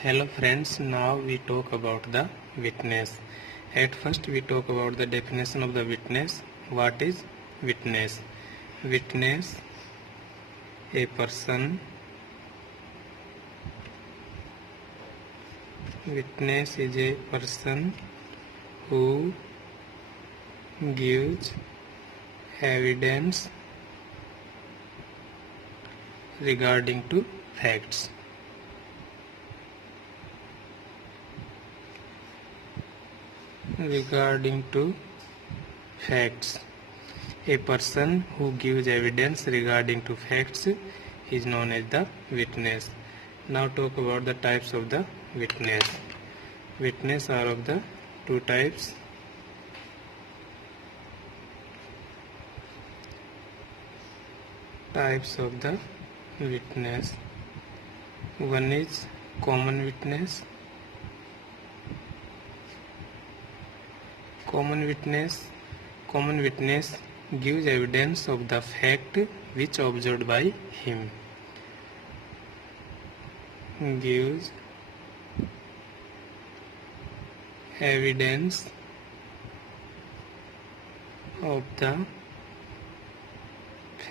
Hello friends, now we talk about the witness. At first we talk about the definition of the witness. What is witness? Witness, a person. Witness is a person who gives evidence regarding to facts. Regarding to facts. A person who gives evidence regarding to facts is known as the witness. Now talk about the types of the witness. Witness are of the two types. Types of the witness. One is common witness. Common witness gives evidence of the fact which observed by him. Gives evidence of the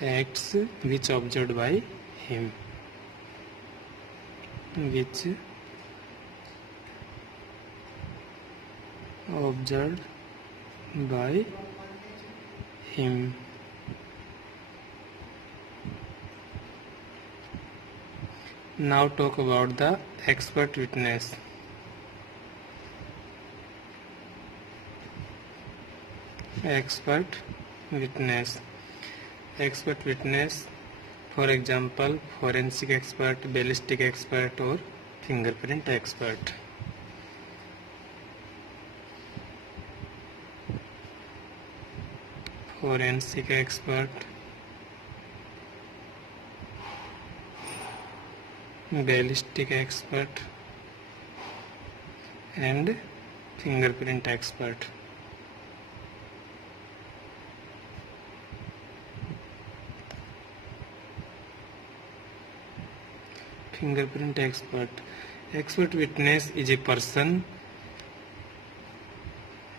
facts which observed by him. Which observed by him. Now talk about the expert witness. Expert witness. Expert witness, for example, forensic expert, ballistic expert or fingerprint expert. Forensic expert, ballistic expert and fingerprint expert. Fingerprint expert. Expert witness is a person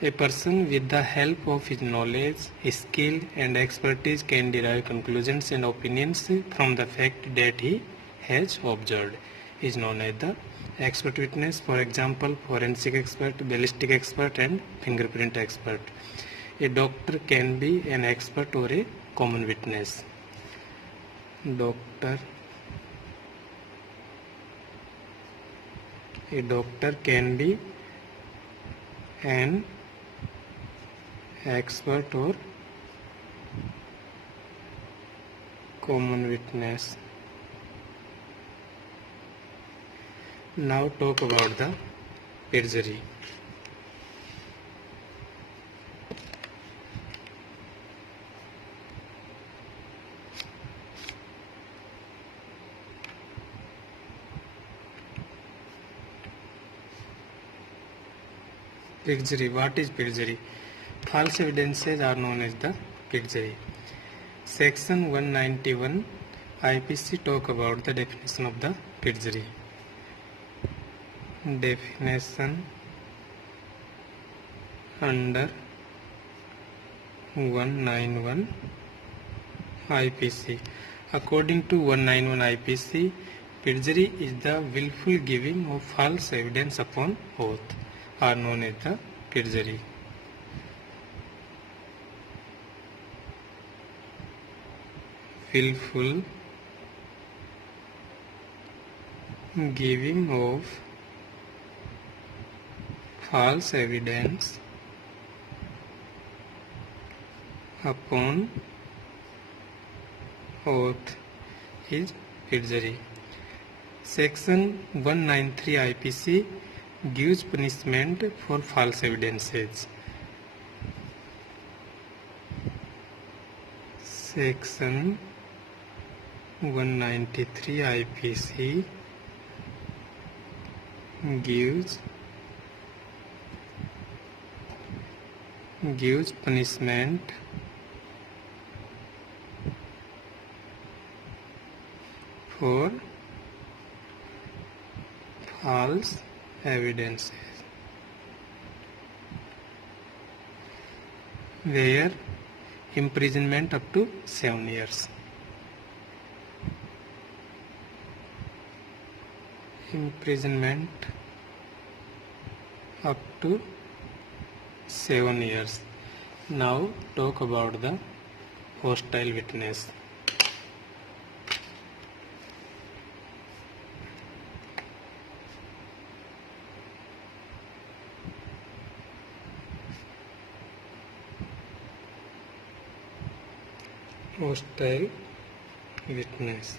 with the help of his knowledge, skill and expertise can derive conclusions and opinions from the fact that he has observed, is known as the expert witness. For example, forensic expert, ballistic expert and fingerprint expert. A doctor can be an expert or a common witness. A doctor can be an expert or common witness. Now talk about the perjury. Perjury. What is perjury? False evidences are known as the perjury. Section 191 IPC talk about the definition of the perjury. Definition under 191 IPC. According to 191 IPC, perjury is the willful giving of false evidence upon oath, are known as the perjury. Willful giving of false evidence upon oath is perjury. Section 193 IPC gives punishment for false evidences. Section 193 IPC gives punishment for false evidences where imprisonment up to 7 years. Imprisonment up to 7 years. Now talk about the hostile witness. Hostile witness.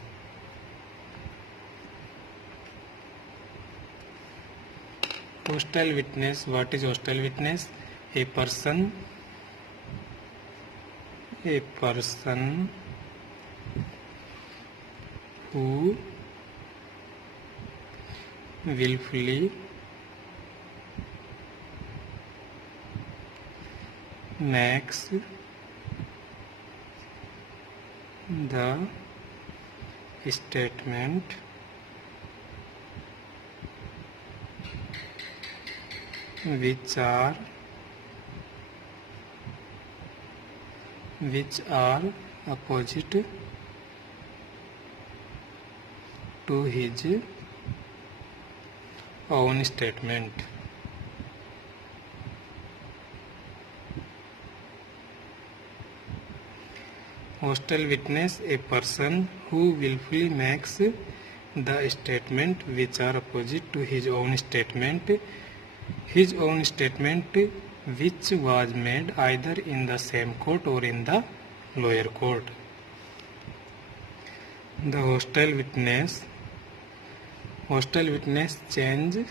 Hostile witness. What is hostile witness? A person who willfully makes the statement which are opposite to his own statement. Hostile witness, a person who willfully makes the statement which are opposite to his own statement which was made either in the same court or in the lower court. The hostile witness change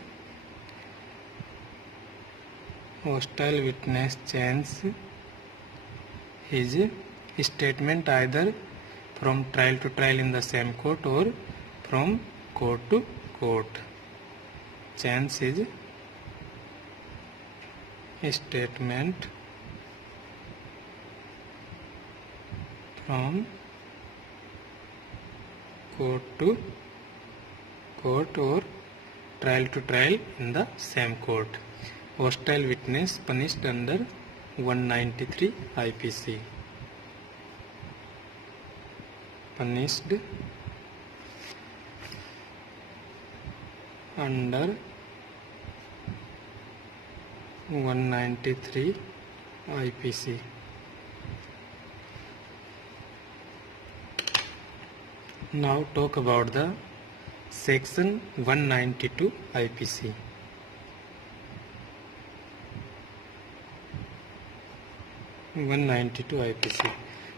his statement either from trial to trial in the same court or from court to court. Change his statement from court to court or trial to trial in the same court. Hostile witness punished under 193 IPC. Punished under 193 IPC. Now talk about the section 192 IPC.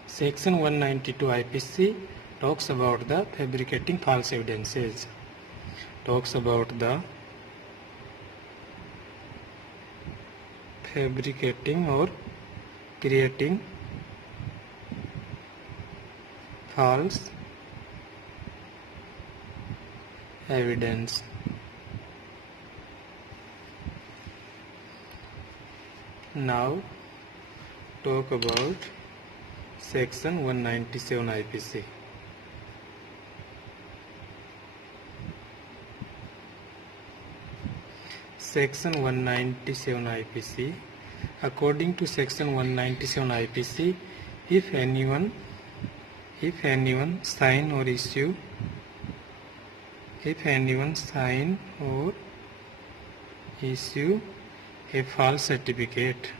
Section 192 IPC talks about the fabricating false evidences. Talks about the fabricating or creating false evidence. Now talk about section 197 IPC. Section 197 IPC. According to section 197 IPC, if anyone sign or issue a false certificate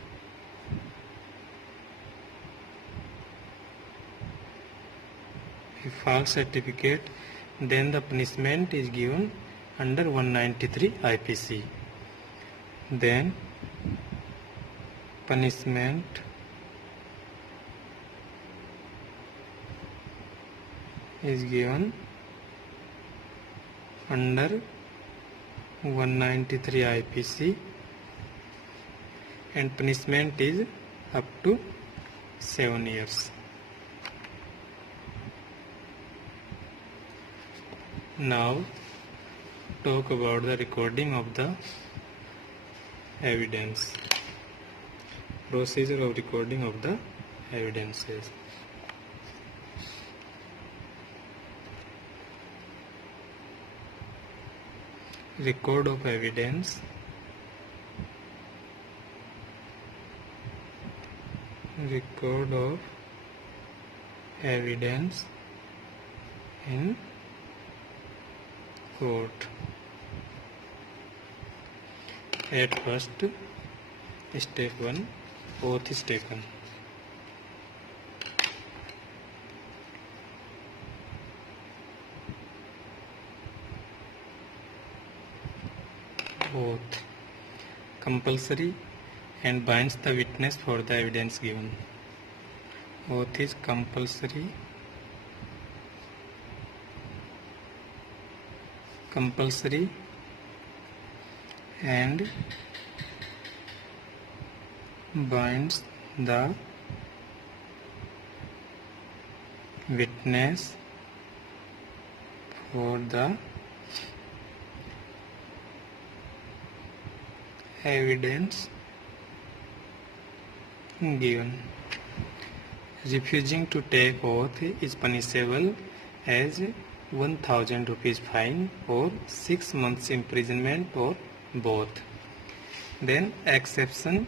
then the punishment is given under 193 IPC. Then punishment is given under 193 IPC and punishment is up to 7 years. Now talk about the recording of the evidence. Procedure of recording of the evidences. record of evidence, record of evidence in court. At first, step 1, oath is taken. Oath compulsory and binds the witness for the evidence given. Oath is compulsory and binds the witness for the evidence given. Refusing to take oath is punishable as 1,000 rupees fine or 6 months imprisonment or both. Then exception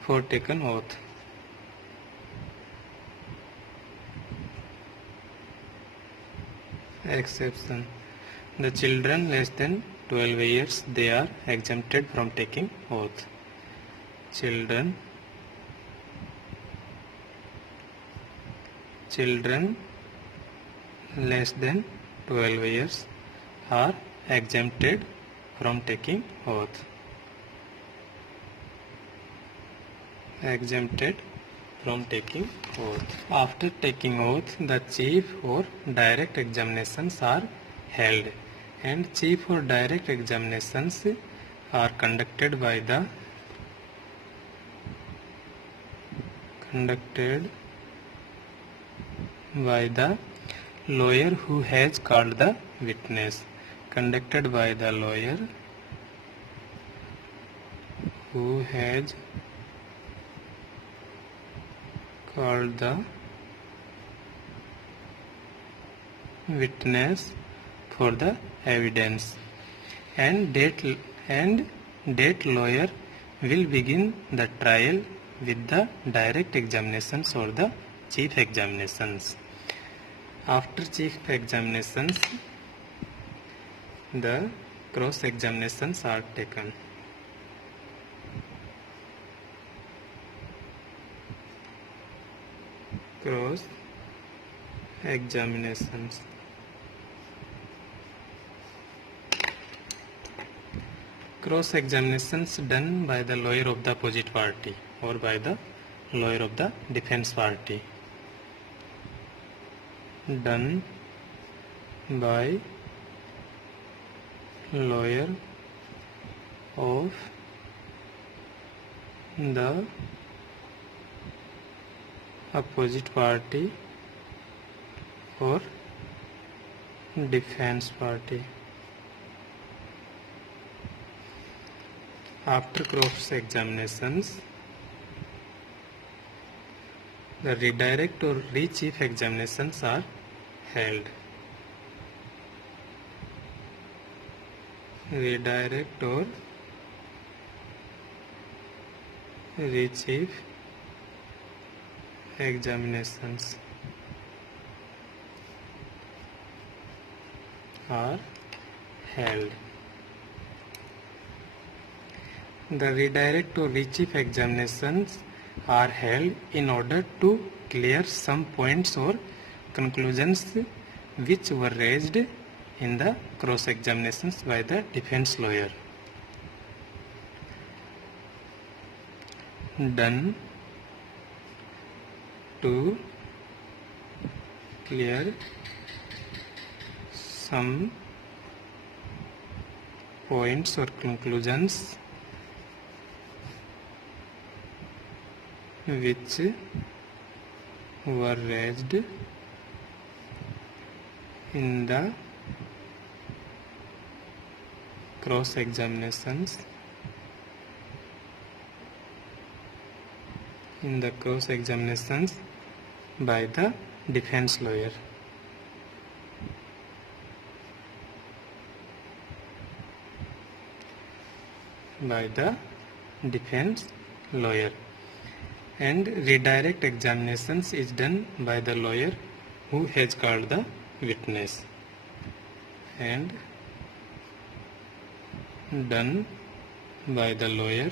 for taken oath. Exception. The children less than 12 years, they are exempted from taking oath. Children less than 12 years are exempted from taking oath. Exempted from taking oath. After taking oath, the chief or direct examinations are held, and chief or direct examinations are conducted by the lawyer who has called the witness. Conducted by the lawyer who has called the witness for the evidence, and that lawyer will begin the trial with the direct examinations or the chief examinations. After chief examinations, the cross examinations are taken. Cross examinations. Cross examinations done by the lawyer of the opposite party or by the lawyer of the defense party. Done by lawyer of the opposite party or defense party. After cross examinations, the redirect or re-chief examinations are held. Redirect or re-chief examinations are held. The redirect or re-chief examinations are held in order to clear some points or conclusions which were raised in the cross examinations by the defense lawyer. Done to clear some points or conclusions which were raised in the cross examinations by the defense lawyer. by the defense lawyer, and redirect examinations is done by the lawyer who has called the witness, and done by the lawyer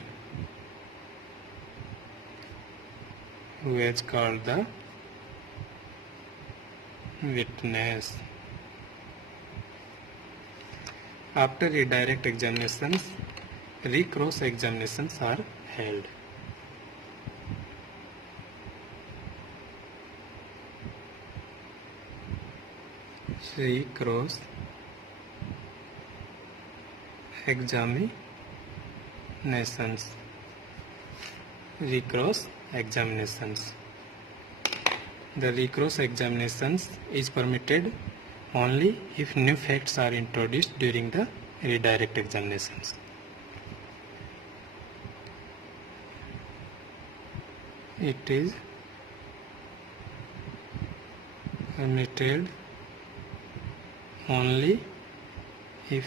who has called the witness. After redirect examinations, recross examinations are held. Recross examinations. Recross examinations. The recross examinations is permitted only if new facts are introduced during the redirect examinations. It is permitted only if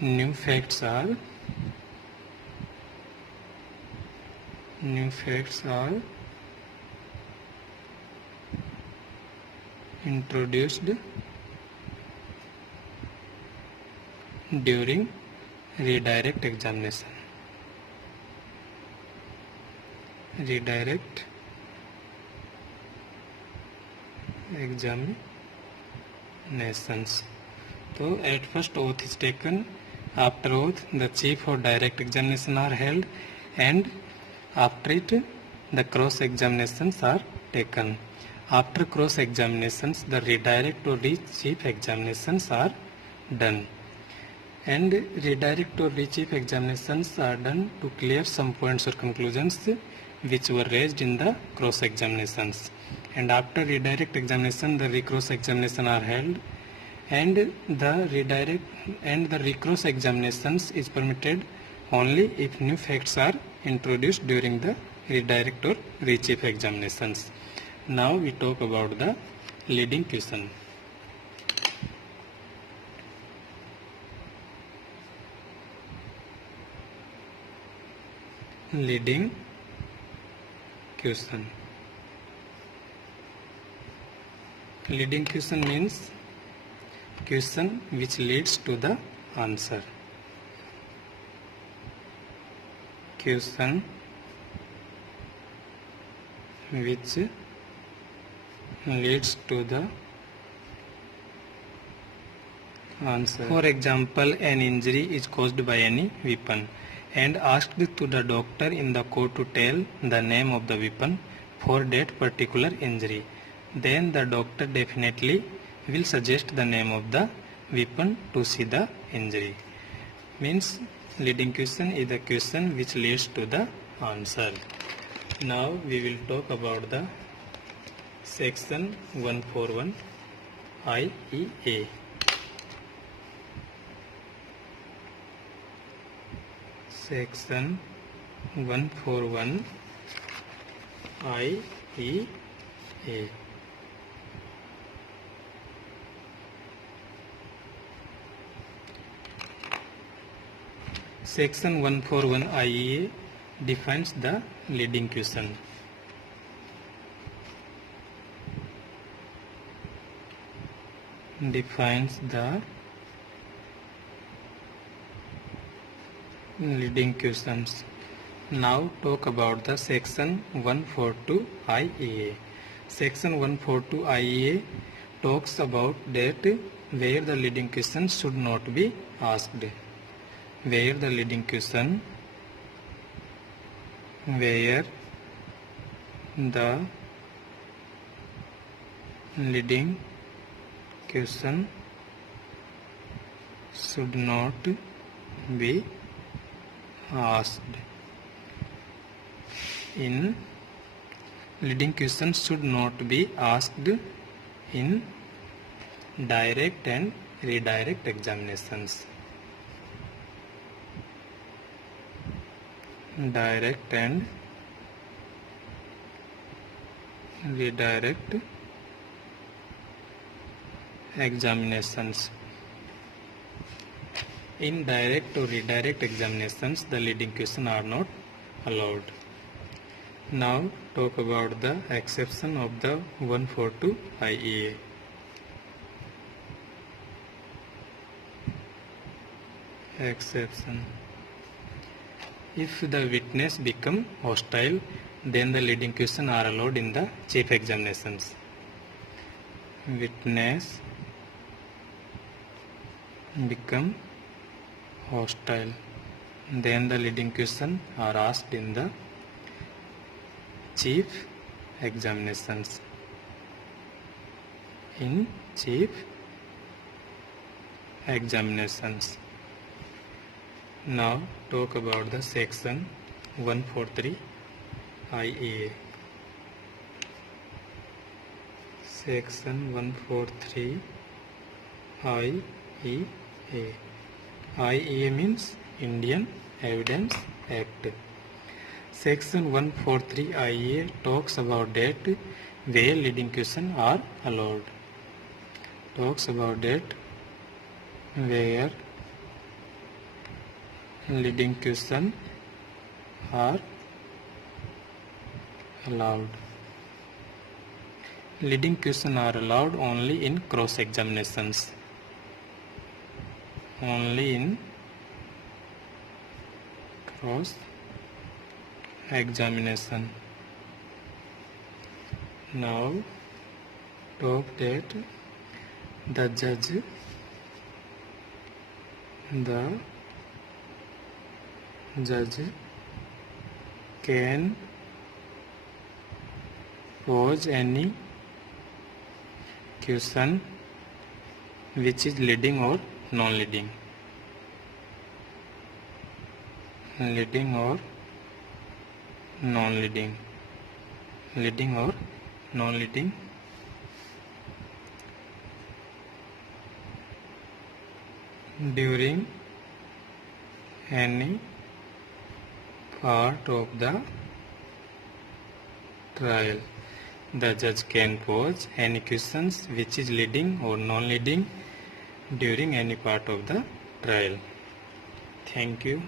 new facts are introduced during redirect examination. Redirect examinations. So at first oath is taken. After oath, the chief or direct examination are held, and after it, the cross examinations are taken. After cross examinations, the redirect or re-chief examinations are done. And redirect or re-chief examinations are done to clear some points or conclusions which were raised in the cross examinations. And after redirect examination, the recross examination are held, and the redirect and the recross examinations is permitted only if new facts are introduced during the redirect or re-chief examinations. Now we talk about the leading question. Leading question. Leading question means question which leads to the answer. Question which leads to the answer. For example, an injury is caused by any weapon, and asked to the doctor in the court to tell the name of the weapon for that particular injury. Then the doctor definitely will suggest the name of the weapon to see the injury. Means leading question is the question which leads to the answer. Now we will talk about the section 141 IEA. Section 141 IEA. Section 141 IEA defines the leading question. Defines the leading questions. Now talk about the section 142 IEA. Section 142 IEA talks about that where the leading question should not be asked. Where the leading question should not be asked. In leading questions should not be asked in direct and redirect examinations. Direct and redirect examinations. In direct or redirect examinations, the leading questions are not allowed. Now talk about the exception of the 142 IEA. Exception. If the witness become hostile, then the leading questions are allowed in the chief examinations. Witness become hostile, then the leading questions are asked in the chief examinations. In chief examinations. Now talk about the section 143 IEA. Section 143 IEA. IEA means Indian Evidence Act. Section 143 IEA talks about that where leading questions are allowed. Talks about that where leading questions are allowed. Leading questions are allowed only in cross examinations. Only in cross examination. Now talk that the judge can pose any question which is leading or non-leading. Leading or non-leading. Leading or non-leading. During any part of the trial, the judge can pose any questions which is leading or non-leading during any part of the trial. Thank you.